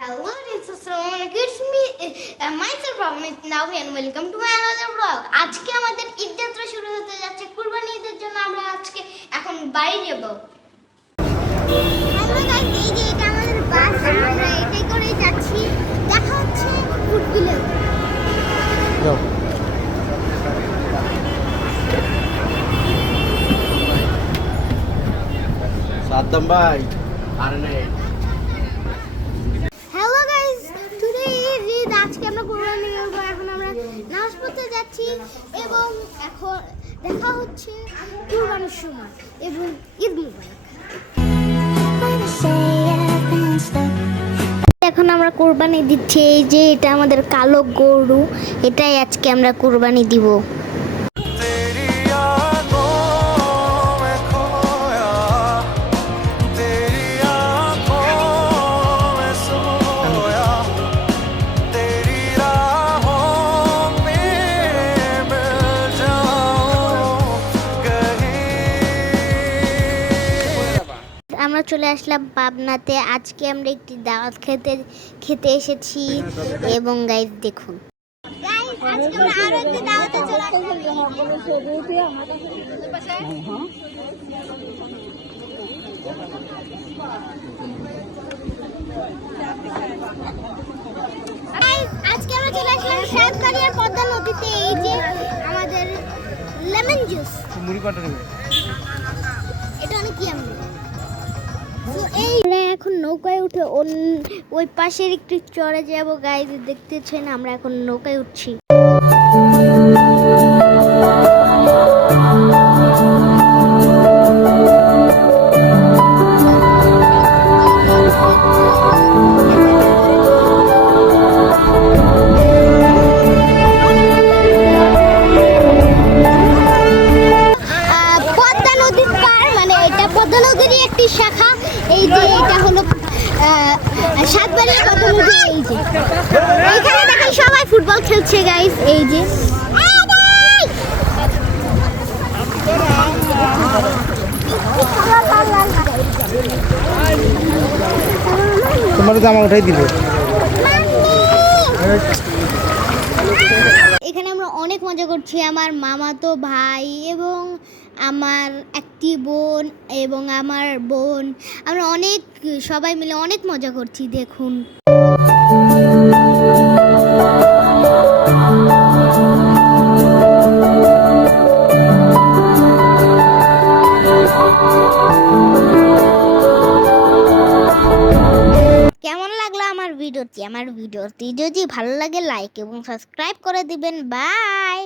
Hello, this is It's me, myself, now and welcome to my another vlog. আজকে আমাদের ঈদ যাত্রা শুরু হতে যাচ্ছে। কুরবানি ঈদের জন্য আমরা আজকে এখন বাড়ি যাব। হ্যালো গাইস, এই যে এটা আমাদের বাস, আমরা এটাই করে যাচ্ছি। দেখা হচ্ছে ফুটবিলে। যাও। সাদ্দাম ভাই আর নেই। আজকে আমরা কুরবানি করব। এখন আমরা নামাজ পড়তে যাচ্ছি এবং এখন দেখা হচ্ছে কুরবানির সময় এবং ঈদ মুবারক। এখন আমরা কুরবানি দিচ্ছি। এই যে এটা আমাদের কালো গরু, এটাই আজকে আমরা কুরবানি দিব। আমরা চলে আসলাম পাবনাতে। আজকে আমরা একটি দাওয়াত খেতে এসেছি এবং গাইস দেখুন, আজকে আমরা আরো একটি দাওয়াতে চলে আসলাম। আজকে আমরা চলে আসলাম সাতকারিয়ার পদ্মা নদীতে। এই যে আমাদের লেমন জুস, এটা অনেক ইয়াম্মি। আমরা এখন নৌকায় উঠে ওই পাশের একটু চড়ে যাবো। গাইজ দেখতেছেন আমরা এখন নৌকায় উঠছি। পদ্মা নদীর পার, মানে এটা পদ্মা নদীরই একটি শাখা। এই যে এটা হলো সাতবাড়িয়া পদ্মা নদী। এই যে এইখানে দেখেন সবাই ফুটবল খেলছে গাইস। এই যে তোমার জামা উঠাই দিল। এখানে আমরা অনেক মজা করছি। আমার মামাতো ভাই এবং আমার একটি বোন এবং আমার বোন, আমরা সবাই মিলে অনেক মজা করছি। দেখুন কেমন লাগলো আমার ভিডিওটি যদি ভালো লাগে লাইক এবং সাবস্ক্রাইব করে দিবেন। বাই।